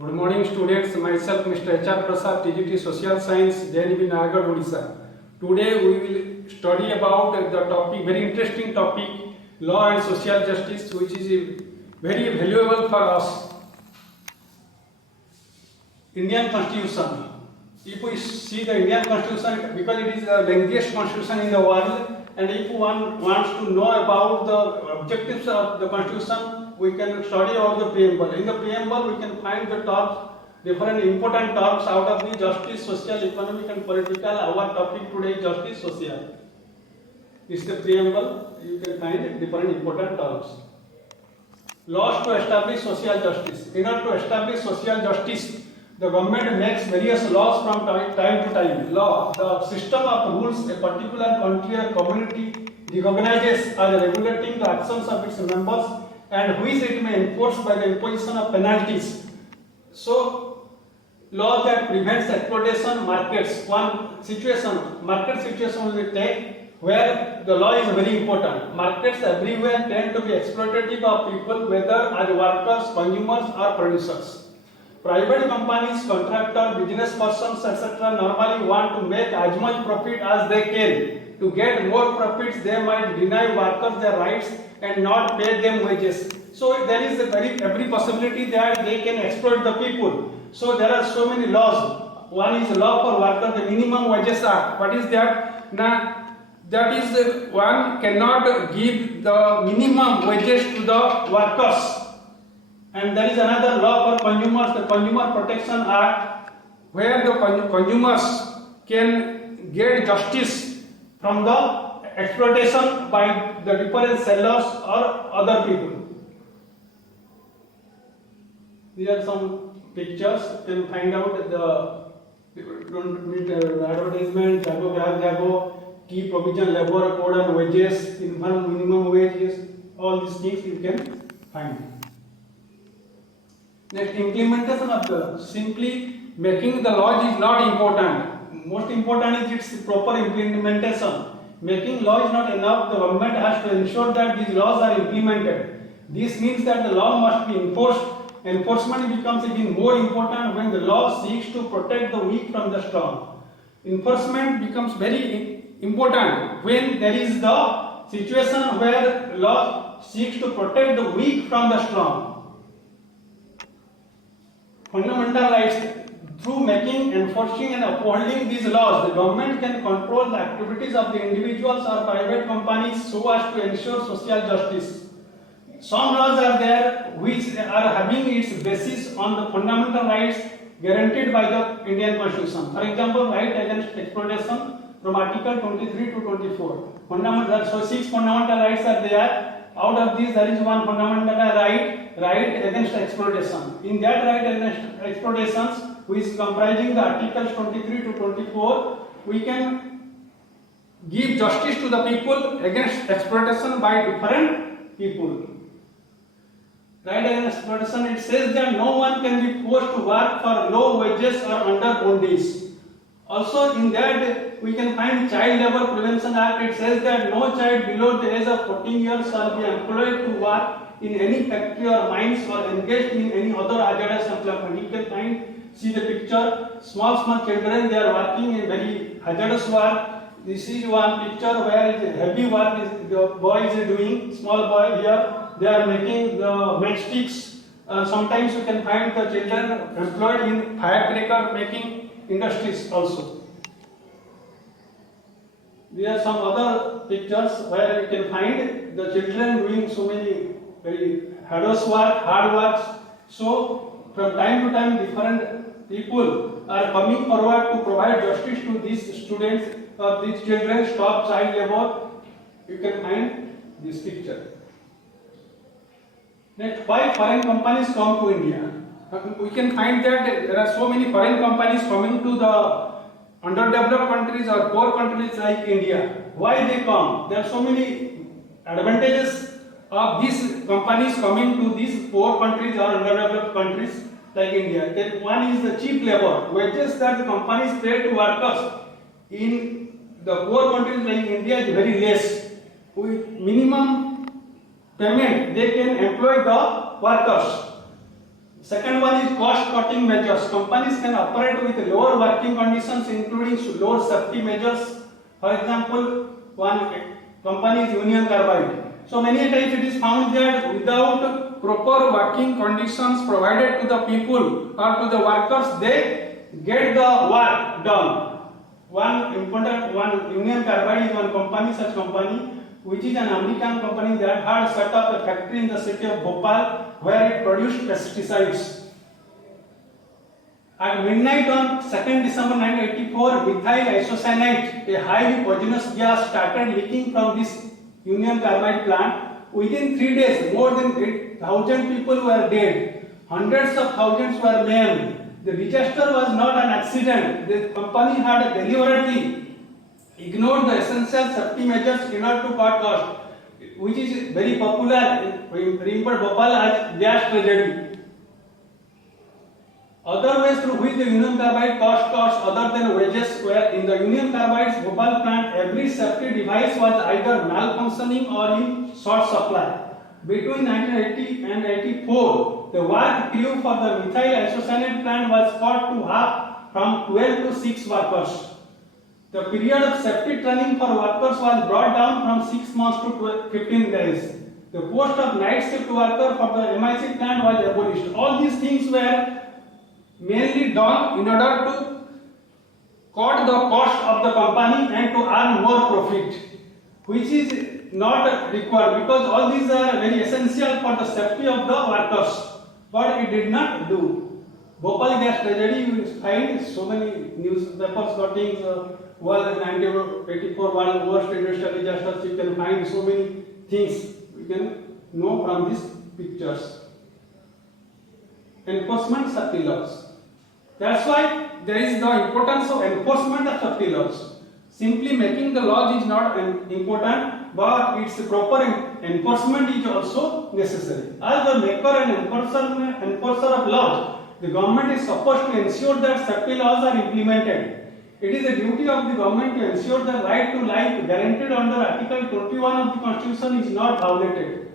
Good morning students, myself Mr. H.R. Prasad, TGT Social Science, JNB Nagad, Odisha. Today we will study about the topic, very interesting topic, law and social justice, which is very valuable for us. Indian Constitution. If we see the Indian Constitution, because it is the lengthiest constitution in the world, and if one wants to know about the objectives of the Constitution, we can study about the preamble. In the preamble, we can find the terms, different important terms out of the justice, social, economic, and political. Our topic today is justice, social. This is the preamble. You can find different important terms. Laws to establish social justice. In order to establish social justice, the government makes various laws from time to time. Law, the system of rules a particular country or community recognizes as regulating the actions of its members and which it may enforce by the imposition of penalties. So, law that prevents exploitation markets. One situation, market situation will take where the law is very important. Markets everywhere tend to be exploitative of people, whether as workers, consumers, or producers. Private companies, contractors, business persons, etc. normally want to make as much profit as they can. To get more profits, they might deny workers their rights and not pay them wages. So there is every possibility that they can exploit the people. So there are so many laws. One is law for workers, the Minimum Wages Act. What is that? Now, that is one cannot give the minimum wages to the workers. And there is another law for consumers, the Consumer Protection Act, where the consumers can get justice from the exploitation by the different sellers or other people. These are some pictures. You can find out the advertisement, Jago, key provision, labor code and wages, minimum wages, all these things you can find. Next, implementation of the law. Simply making the laws is not important. Most important is its proper implementation. Making law is not enough. The government has to ensure that these laws are implemented. This means that the law must be enforced. Enforcement becomes even more important when the law seeks to protect the weak from the strong. Enforcement becomes very important when there is the situation where law seeks to protect the weak from the strong. Fundamental rights. Through making, enforcing and upholding these laws, the government can control the activities of the individuals or private companies so as to ensure social justice. Some laws are there which are having its basis on the fundamental rights guaranteed by the Indian Constitution. For example, right against exploitation from Article 23 to 24. So 6 fundamental rights are there. Out of these, there is one fundamental right against exploitation. In that right against exploitations, which is comprising the articles 23 to 24, we can give justice to the people against exploitation by different people. Right against exploitation, it says that no one can be forced to work for low wages or under bondage. Also in that we can find Child Labour Prevention Act. It says that no child below the age of 14 years shall be employed to work in any factory or mines or engaged in any other hazardous employment. You can see the picture, small children, they are working in very hazardous work. This is one picture where heavy work the boy is doing, small boy here, they are making the matchsticks. Sometimes you can find the children employed in firecracker making industries also. There are some other pictures where you can find the children doing so many very hard works. So from time to time different people are coming forward to provide justice to these students or these children, stop child labor. You can find this picture. Next, why foreign companies come to India? We can find that there are so many foreign companies coming to the underdeveloped countries or poor countries like India. Why they come? There are so many advantages of these companies coming to these poor countries or underdeveloped countries like India. Then one is the cheap labor. Wages that the companies pay to workers in the poor countries like India is very less. With minimum payment, they can employ the workers. Second one is cost cutting measures. Companies can operate with lower working conditions, including lower safety measures. For example, one company is Union Carbide. So many times it is found that without proper working conditions provided to the people or to the workers, they get the work done. One Union Carbide is one company, such company, which is an American company that had set up a factory in the city of Bhopal where it produced pesticides. At midnight on 2nd December 1984, methyl isocyanate, a highly poisonous gas, started leaking from this Union Carbide plant. Within 3 days, more than 8,000 people were dead. Hundreds of thousands were maimed. The disaster was not an accident. The company had deliberately ignored the essential safety measures in order to cut costs, which is very popular in Bhopal as gas tragedy. Other ways through which the Union Carbide costs other than wages were in the Union Carbide's Bhopal plant. Every safety device was either malfunctioning or in short supply. Between 1980 and 84, the work crew for the methyl isocyanate plant was cut to half from 12 to 6 workers. The period of safety training for workers was brought down from 6 months to 15 days. The post of night shift worker for the MIC plant was abolished. All these things were mainly done in order to cut the cost of the company and to earn more profit, which is not required because all these are very essential for the safety of the workers. But it did not do. Bhopal gas tragedy, you find so many newspapers cuttings, world 1984 world worst industrial disasters. You can find so many things we can know from these pictures. Enforcement safety laws. That's why there is the importance of enforcement of safety laws. Simply making the laws is not important, but its proper enforcement is also necessary. As the maker and enforcer of laws, the government is supposed to ensure that safety laws are implemented. It is the duty of the government to ensure the right to life guaranteed under Article 21 of the Constitution is not violated.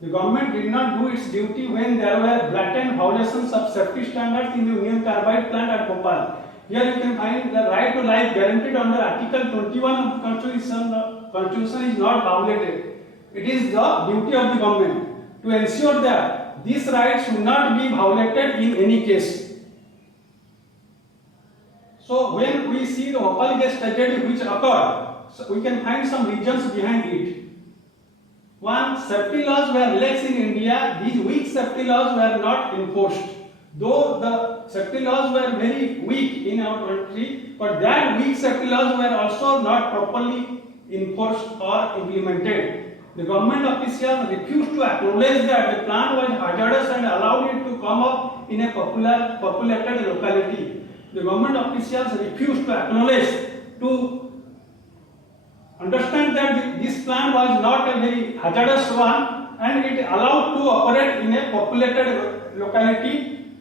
The government did not do its duty when there were blatant violations of safety standards in the Union Carbide plant at Bhopal. Here you can find the right to life guaranteed under Article 21 of the Constitution is not violated. It is the duty of the government to ensure that these rights should not be violated in any case. So when we see the Bhopal gas tragedy which occurred, so we can find some reasons behind it. One, safety laws were less in India. These weak safety laws were not enforced. Though the safety laws were very weak in our country, but that weak safety laws were also not properly enforced or implemented. The government officials refused to acknowledge that the plant was hazardous and allowed it to come up in a populated locality. The government officials refused to acknowledge, to understand that this plant was not a very hazardous one and it allowed to operate in a populated locality.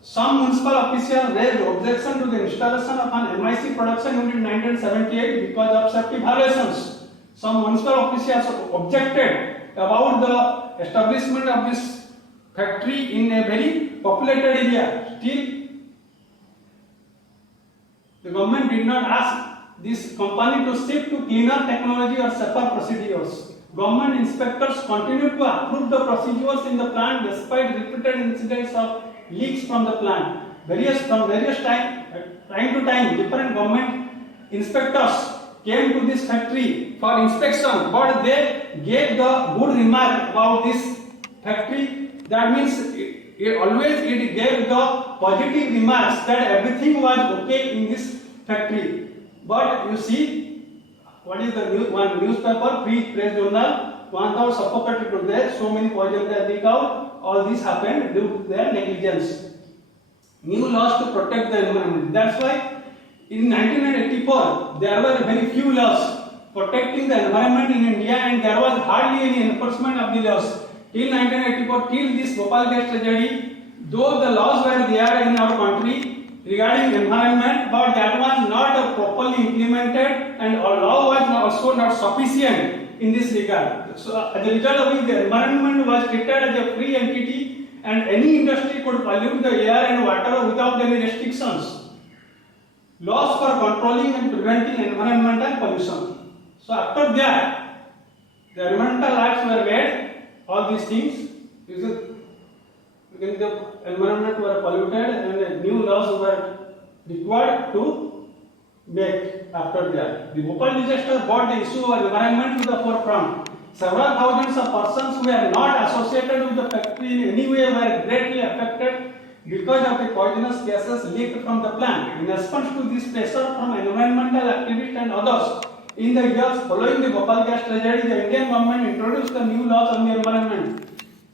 Some municipal officials raised objection to the installation of an MIC production unit in 1978 because of safety violations. Some municipal officials objected about the establishment of this factory in a very populated area. Still, the government did not ask this company to shift to cleaner technology or safer procedures. Government inspectors continued to approve the procedures in the plant despite repeated incidents of leaks from the plant. From various time to time, different government inspectors came to this factory for inspection, but they gave the good remark about this factory. That means it gave the positive remarks that everything was okay in this factory. But you see, what is the one newspaper, Free Press Journal, 1,000 suffocated to death, so many poisoned they leak out. All this happened due to their negligence. New laws to protect the environment. That's why in 1984 there were very few laws protecting the environment in India, and there was hardly any enforcement of the laws. Till 1984, till this Bhopal gas tragedy, though the laws were there in our country regarding environment, but that was not properly implemented, and our law was also not sufficient in this regard. So as a result of it, the environment was treated as a free entity and any industry could pollute the air and water without any restrictions. Laws for controlling and preventing environmental pollution. So after that, the environmental acts were made, all these things, the environment were polluted and new laws were required to make after that. The Bhopal disaster brought the issue of environment to the forefront. Several thousands of persons who were not associated with the factory in any way were greatly affected because of the poisonous gases leaked from the plant. In response to this pressure from environmental activists and others, in the years following the Bhopal gas tragedy, the Indian government introduced the new laws on the environment.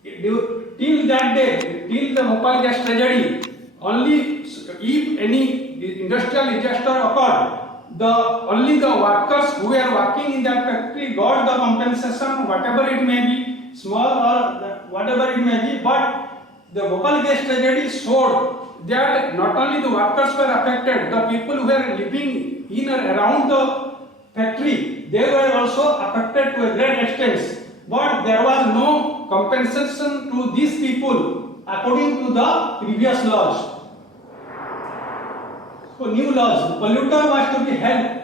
Till that day, till the Bhopal gas tragedy, only if any industrial disaster occurred, only the workers who were working in that factory got the compensation, whatever it may be, small or whatever it may be. But the Bhopal gas tragedy showed that not only the workers were affected, the people who were living in or around the factory, they were also affected to a great extent. But there was no compensation to these people according to the previous laws. So new laws, the polluter was to be held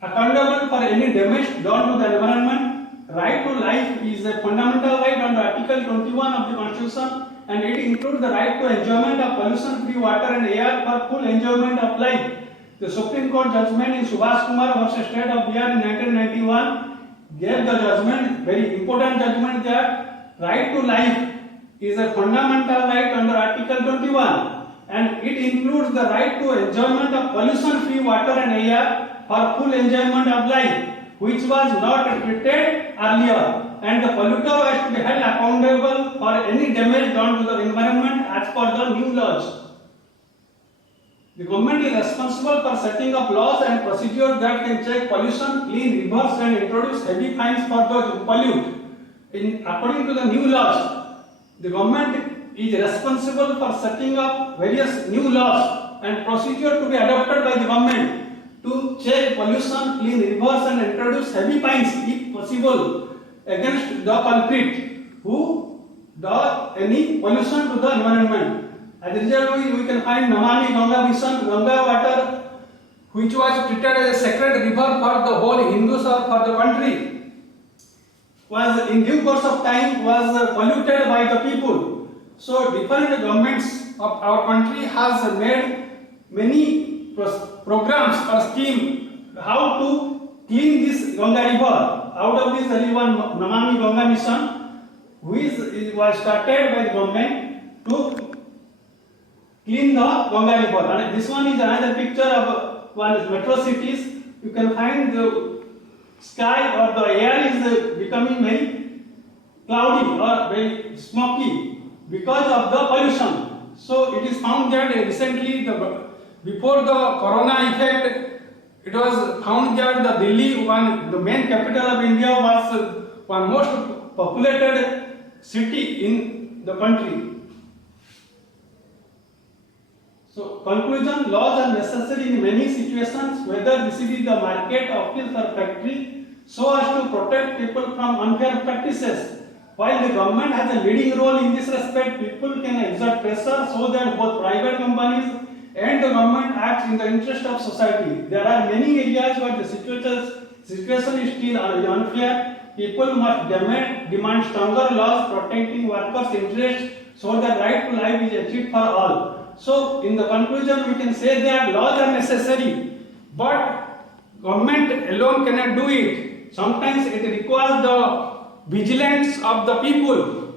accountable for any damage done to the environment. Right to life is a fundamental right under Article 21 of the Constitution, and it includes the right to enjoyment of pollution-free water and air for full enjoyment of life. The Supreme Court judgment in Subhash Kumar vs. State of Bihar in 1991 gave the judgment, very important judgment, that right to life is a fundamental right under Article 21. And it includes the right to enjoyment of pollution-free water and air for full enjoyment of life, which was not treated earlier. And the polluter was to be held accountable for any damage done to the environment as per the new laws. The government is responsible for setting up laws and procedures that can check pollution, clean rivers, and introduce heavy fines for those who pollute. According to the new laws, the government is responsible for setting up various new laws and procedures to be adopted by the government to check pollution, clean rivers, and introduce heavy fines, if possible, against the culprit who does any pollution to the environment. As a result, we can find Namami Ganga mission, Ganga water, which was treated as a sacred river for the whole Hindus or for the country, was in due course of time was polluted by the people. So different governments of our country has made many programs or schemes how to clean this Ganga river. Out of this, there is one Namami Ganga mission, which was started by the government to clean the Ganga river. And this one is another picture of one metro cities. You can find the sky or the air is becoming very cloudy or very smoky because of the pollution. So it is found that recently, before the corona effect, it was found that the Delhi, the main capital of India, was one most populated city in the country. So conclusion, laws are necessary in many situations, whether this is the market, office or factory, so as to protect people from unfair practices. While the government has a leading role in this respect, people can exert pressure so that both private companies and the government acts in the interest of society. There are many areas where the situation is still unfair. People must demand stronger laws protecting workers' interests so that right to life is achieved for all. So, in the conclusion, we can say that laws are necessary, but government alone cannot do it. Sometimes it requires the vigilance of the people,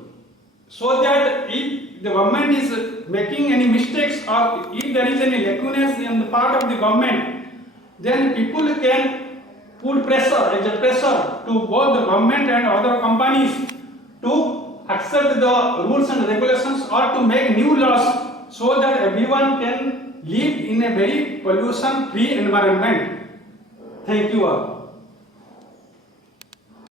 so that if the government is making any mistakes or if there is any lacunae in the part of the government, then people can put pressure to both the government and other companies to accept the rules and regulations or to make new laws so that everyone can live in a very pollution-free environment. Thank you all.